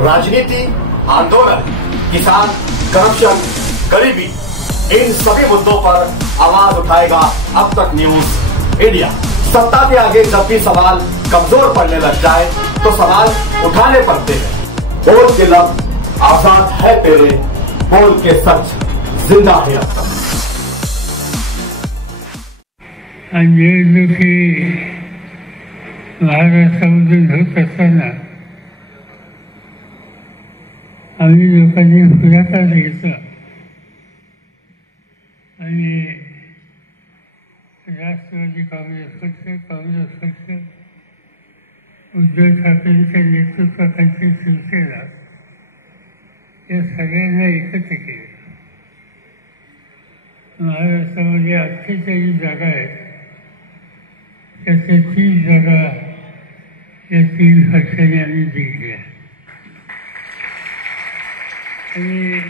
राजनीति, आंदोलन, किसान, करप्शन, गरीबी, इन सभी मुद्दों पर आवाज उठाएगा अब तक न्यूज इंडिया। सत्ता के आगे जब भी सवाल कमजोर पड़ने लग जाए तो सवाल उठाने पड़ते हैं। बोल के लफ्ज आजाद है तेरे, बोल के सच जिंदा है अब तक। निवडणुकी महाराष्ट्रामध्ये होत असताना आम्ही लोकांनी पुढाकार घेतला आणि राष्ट्रवादी काँग्रेस पक्ष, उद्धव ठाकरेंच्या नेतृत्वाखालची शिवसेना या सगळ्यांना एकत्र केलं. महाराष्ट्रामध्ये 48 जागा आहेत, त्याच्या 30 जागा या 3 पक्षांनी आम्ही जिंकल्या आणि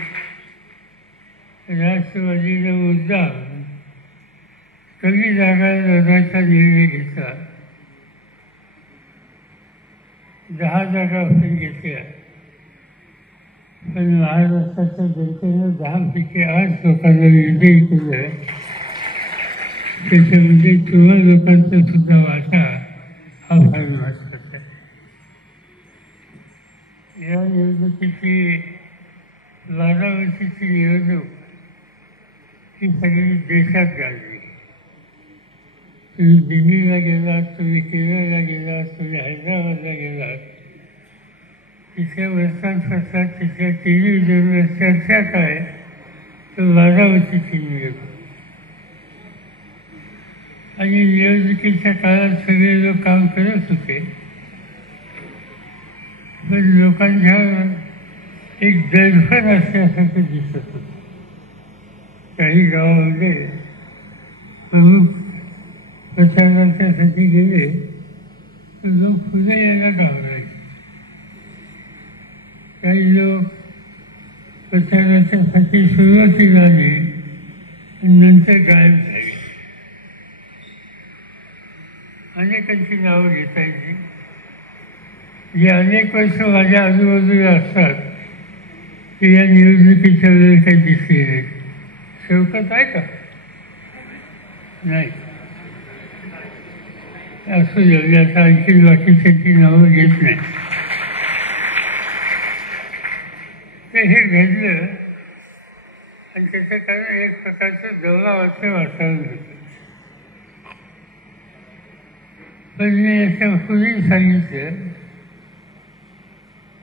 राष्ट्रवादीचा मुद्दा कमी जागा लढवायचा निर्णय घेतला. 10 जागा आपण घेतल्या, पण महाराष्ट्राच्या जनतेनं 10 पैकी 8 लोकांना विजयी केलं. त्याच्यामध्ये 14 लोकांचा सुद्धा वाटा हा फार महत्वाचा आहे. या निवडणुकीची 12 वर्षाची निवडणूक ही सगळी देशात गाजली. तुम्ही दिल्लीला गेलात, तुम्ही केरळला गेलात, तुम्ही हैदराबादला गेलात, तिथल्या वर्तमानपत्रात, तिथल्या टेलिव्हिजनवर चर्चा काय तर 12 वर्षाची निवडणूक. आणि निवडणुकीच्या काळात सगळे लोक काम करत होते, पण लोकांच्या एक दडपण असल्यासारखं दिसत होतं. काही गावामध्ये प्रमुख प्रचारासाठी गेले तर लोक पुढे यायला घाबरायचे. काही लोक प्रचारासाठी सुरुवातीला आले आणि नंतर गायब झाले. अनेकांची नावं घेता येते जे अनेक वर्ष माझ्या आजूबाजूला असतात ते या निवडणुकीच्या वेळेस काही दिसले नाही. शौकत आहे का? नाही. असं आता आणखी बाकीच्यांची नावं घेत नाही. ते हे घडलं आणि त्याचं कारण एक प्रकारचं दबावाचं वातावरण होतं. पण मी याच्यापूर्वी सांगितलं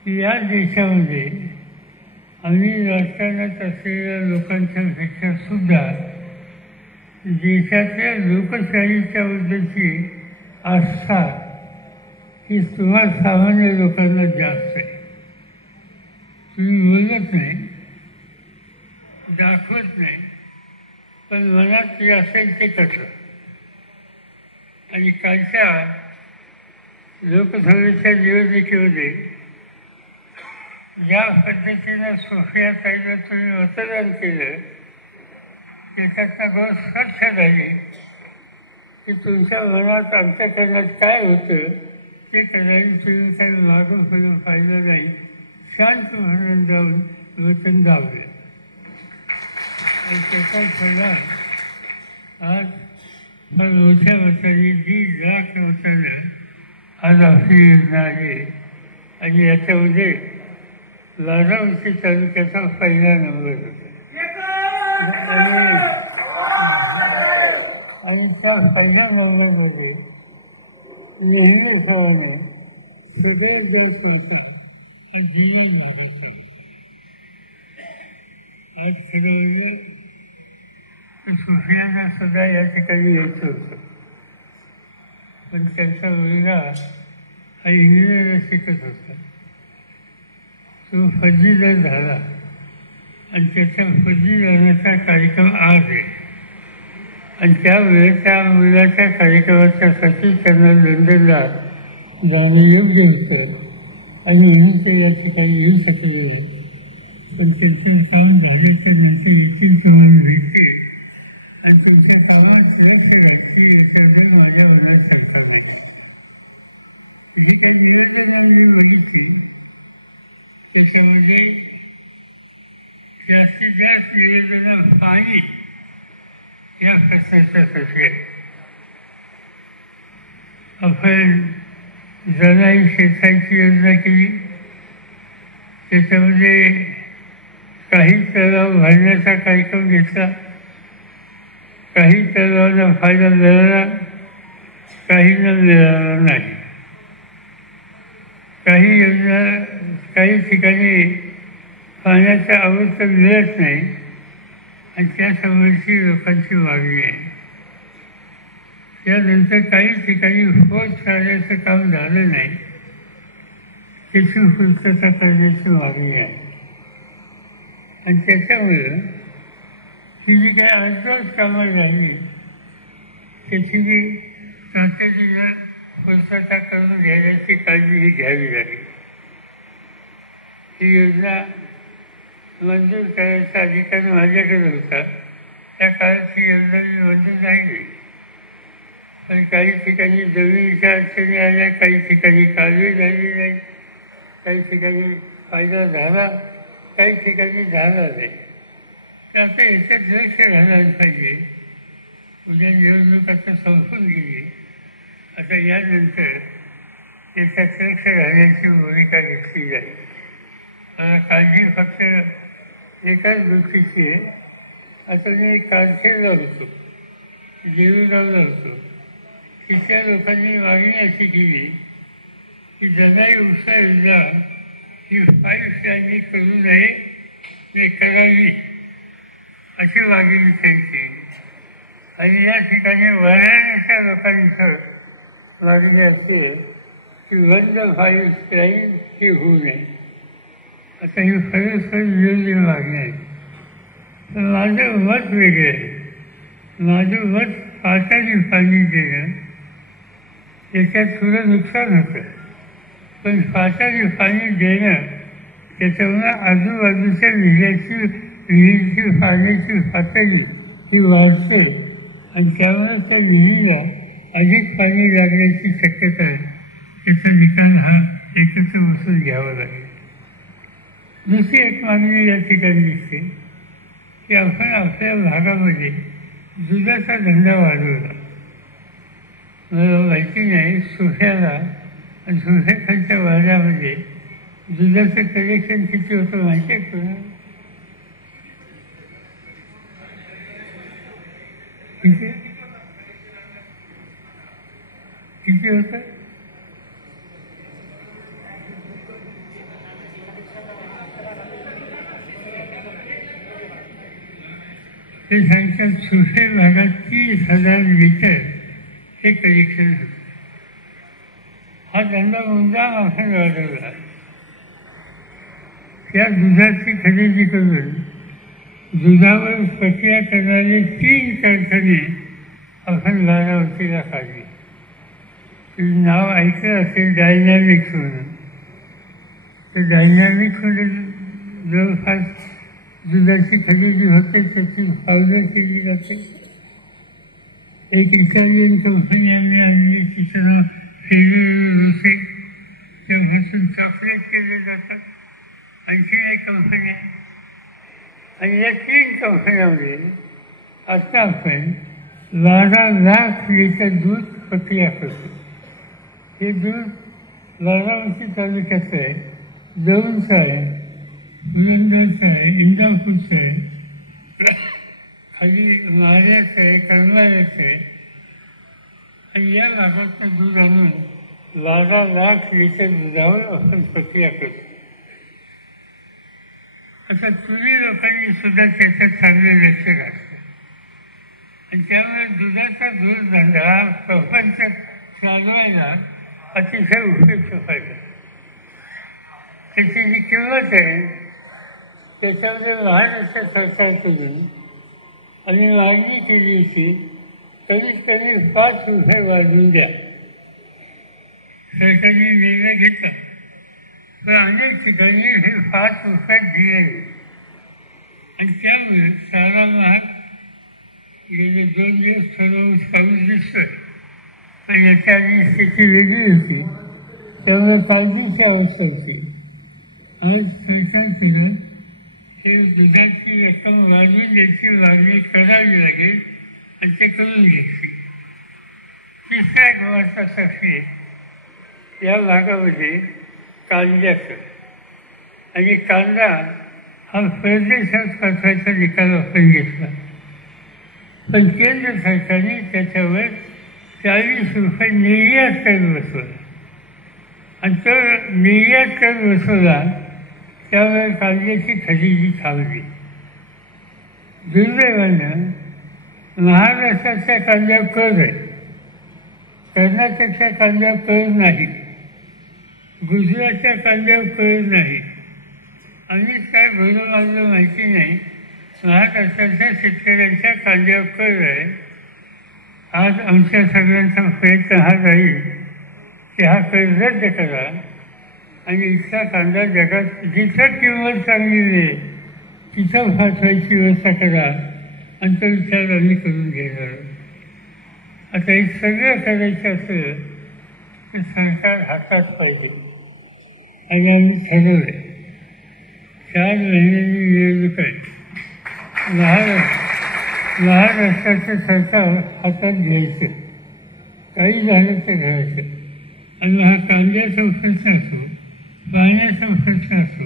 की या देशामध्ये आम्ही राजकारणात असलेल्या लोकांच्या पेक्षा सुद्धा देशातल्या लोकशाहीच्या बद्दलची आस्था ही तुम्हा सामान्य लोकांना जास्त आहे. तुम्ही बोलत नाही, दाखवत नाही, पण मनात जे असेल ते कसं. आणि कालच्या लोकसभेच्या निवडणुकीमध्ये ज्या पद्धतीनं सोफिया ताईला तुम्ही मतदान केलं त्याच्यातनं गोष्ट स्वच्छ झाली की तुमच्या मनात अंतःकरणात काय होतं ते कदाचित तुम्ही काही मागं फिरून पाहिलं नाही. शांत म्हणून जाऊन वचन दाबलं आणि त्याचा परिणाम आज फार मोठ्या मताने 1,50,000 मतांना आज आपली योजना आहे आणि याच्यामध्ये लाडावंशी तालुक्याचा पहिला नंबर होता. आणि त्या पहिल्या नंबरमध्ये नेहमीपणाने सुफियांना सुद्धा या ठिकाणी यायचं होतं, पण त्यांचा मुलगा हा इंग्रजीला शिकत होता. तो पदवीधर झाला आणि त्याच्या पदवीधरणाचा कार्यक्रम आज आहे आणि त्यावेळेस त्या मुलाच्या कार्यक्रमाच्यासाठी त्यांना लंडनला जाणं योग्य होतं आणि म्हणून ते या ठिकाणी येऊ शकले. पण त्यांचं काम झाल्याच्या नंतर येथील तुम्हाला भेटते आणि तुमच्या कामात लक्ष घातली याच्याबद्दल माझ्या मनात शंका नाही. जे काही निवेदन आम्ही बघितली त्याच्यामध्ये जास्तीत जास्त निवेदनं पाणी या प्रश्नाचा विषय. आपण जनाई शेताची योजना केली, त्याच्यामध्ये काही तलाव भरण्याचा कार्यक्रम घेतला, काही तलावांना फायदा मिळाला, काहींना मिळाला नाही. काही योजना काही ठिकाणी पाण्याचा अवस्था मिळत नाही आणि त्यासमोरची लोकांची मागणी आहे. त्यानंतर काही ठिकाणी होत चालण्याचं काम झालं नाही, त्याची पूर्तता करण्याची मागणी आहे. आणि त्याच्यामुळं ही जी काही अर्धवट कामं झाली त्याची जी तातडीनं पूर्तता करून घेण्याची काळजी ही घ्यावी लागेल. ही योजना मंजूर करायचा अधिकार माझ्याकडे होता, त्या काळात ही योजना मी मंजूर नाही केली. पण काही ठिकाणी जमिनीच्या अडचणी आल्या, काही ठिकाणी काळजी झाली नाही, काही ठिकाणी फायदा झाला, काही ठिकाणी झाला नाही. तर आता याच्यात लक्ष घालायला पाहिजे. उद्या निवडणूक आता संपून गेली, आता यानंतर याच्यात लक्ष घालण्याची भूमिका घेतली जाईल. मला काळजी फक्त एकाच गोष्टीची आहे. आता मी कारखेडला होतो, देऊळगावला होतो. तिथल्या लोकांनी मागणी अशी केली की जनाई उपसा योजना ही 5 स्टारनी करू नये, ते करावी अशी मागणी त्यांची. आणि या ठिकाणी बऱ्याचशा लोकांचं मागणी असेल की 1 स्टाईन ही होऊ नये. आता ही खरंच विरोधी मागणी आहे. तर माझं मत वेगळं आहे. माझं मत पाटाची पाणी देणं याच्यात थोडं नुकसान होतं, पण पाटाची पाणी देणं त्याच्यामुळं आजूबाजूच्या विहिरीची पाण्याची पातळी ही वाढते आणि त्यामुळे त्या विहिरीला अधिक पाणी लागण्याची शक्यता आहे. त्याचा निकाल हा एकत्र बसून घ्यावा लागेल. दुसरी एक मागणी या ठिकाणी दिसते की आपण आपल्या भागामध्ये दुधाचा धंदा वाढवला. मला माहिती नाही सोफ्याला आणि सोफ्याखालच्या वाड्यामध्ये दुधाचं कलेक्शन किती होतं माहिती आहे तुला? किती होतं? ते सांगतात सोफे भागात 30,000 लिटर हे कलेक्शन होतं. हा धंदा मुद्दाम आपण वाढवला. त्या दुधाची खरेदी करून दुधावर प्रक्रिया करणारे 3 कारखाने आपण बारामतीला काढले. तुम्ही नाव ऐकलं असेल डायनॅमिक्स म्हणून. तर डायनॅमिक्समध्ये जवळपास दुधाची खरेदी होते, त्याची पावडर केली जाते. एक इटालियन कंपनी आम्ही आणली, तिचं नाव फेरी, तेव्हापासून चॉकलेट केले जातात. आणखी एक कंपनी आहे आणि या 3 कंपन्यांमध्ये आता आपण 12 लाख लिटर दूध प्रक्रिया करतो. हे दूध बारामती तालुक्याचं आहे, दौंडचं आहे, पुरंदरचं आहे, इंदापूरचं आहे, खाली माऱ्याचं आहे, करमाळ्याचं आहे. आणि या भागातलं दूध आणून 12 लाख लिटर दुधावर आपण प्रक्रिया करतो. आता तुम्ही लोकांनी सुद्धा त्याच्यात चांगले लक्ष घातलं आणि त्यामुळे दुधाचा दूध धंदा प्रपंच चालवायला अतिशय उपयुक्त व्हायला. त्याची जी किंमत आहे त्याच्यामध्ये महाराष्ट्र सरकारकडून आम्ही मागणी केली होती कमीत कमी 5 रुपये वाढवून द्या. सरकारने निर्णय घेतला, पण अनेक ठिकाणी हे 5 रुपयात दिले आणि त्यामुळे सारा महाग गेले 2 दिवस थोडं पाऊस दिसतोय. पण याच्या आधी स्थिती वेगळी होती, त्यामुळे काळजीची अवस्था होती. आज सरकार केलं हे दुधाची रक्कम वाढवून द्यायची मागणी करावी लागेल आणि ते करून घ्यायची. तिसऱ्या गव्हाचा सफेद या भागामध्ये कांद्याचं आणि कांदा हा परदेशात पाठवायचा निकाल आपण घेतला, पण केंद्र सरकारने त्याच्यावर 40 रुपये निर्यात कर बसवला आणि तो निर्यात कर बसवला त्यामुळे कांद्याची खरेदी थांबली. दुर्दैवानं महाराष्ट्राच्या कांद्यावर कर आहे, कर्नाटकच्या कांद्यावर कर नाही, गुजरातच्या कांद्यावर कर नाही. आम्ही काय बरोबर माझं माहिती नाही. महाराष्ट्राच्या शेतकऱ्यांच्या कांद्यावर कर आहे. आज आमच्या सगळ्यांचा प्रयत्न हा राहील की हा कर रद्द करा आणि इथला कांदा जगात जिथं किंमत चांगली मिळेल तिथं पाठवायची व्यवस्था करा आणि तो विचार आम्ही करून घेणार. आता हे सगळं करायचं असेल तर सरकार हातात पाहिजे आणि आम्ही ठरवलं 4 महिन्यांनी निवडणूक आहे. महाराष्ट्राचं सरकार हातात घ्यायचं, काही झालं तर घ्यायचं. आणि हा कांद्याचा प्रश्न असो, पाण्याचा प्रश्न असो,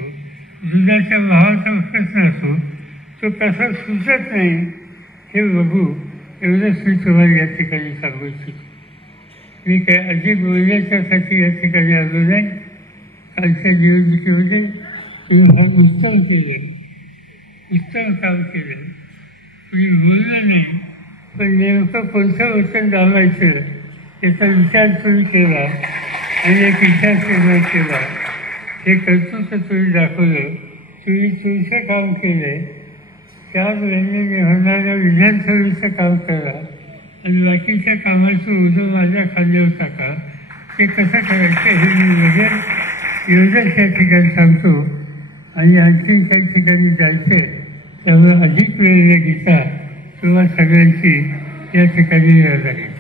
दुधाच्या भावाचा प्रश्न असो, तो कसा सुचत नाही हे बघू, एवढंच मी तुम्हाला या ठिकाणी सांगू इच्छितो. मी काय अधिक बोलण्याच्यासाठी या ठिकाणी आलो नाही. कालच्या निवडणुकीमध्ये तुम्ही फार उत्तम केले, उत्तम काम केलं. तुम्ही बोललं नाही, पण नेमकं कोणतं वचन दाबायचं याचा विचार तुम्ही केला आणि एक विचार केला. हे कर्तृत्व तुम्ही दाखवलं. तुम्ही तुमचं काम केलं आहे. 4 महिन्याने होणाऱ्या विधानसभेचं काम करा आणि बाकीच्या कामाचं उजं माझ्या खांद्यावर टाका. ते कसं करायचं हे मी वगैरे एवढंच या ठिकाणी सांगतो. आणि आणखी काही ठिकाणी जायचं त्यामुळे अधिक वेळ न घेता तुम्हा सगळ्यांची या ठिकाणी लागेल.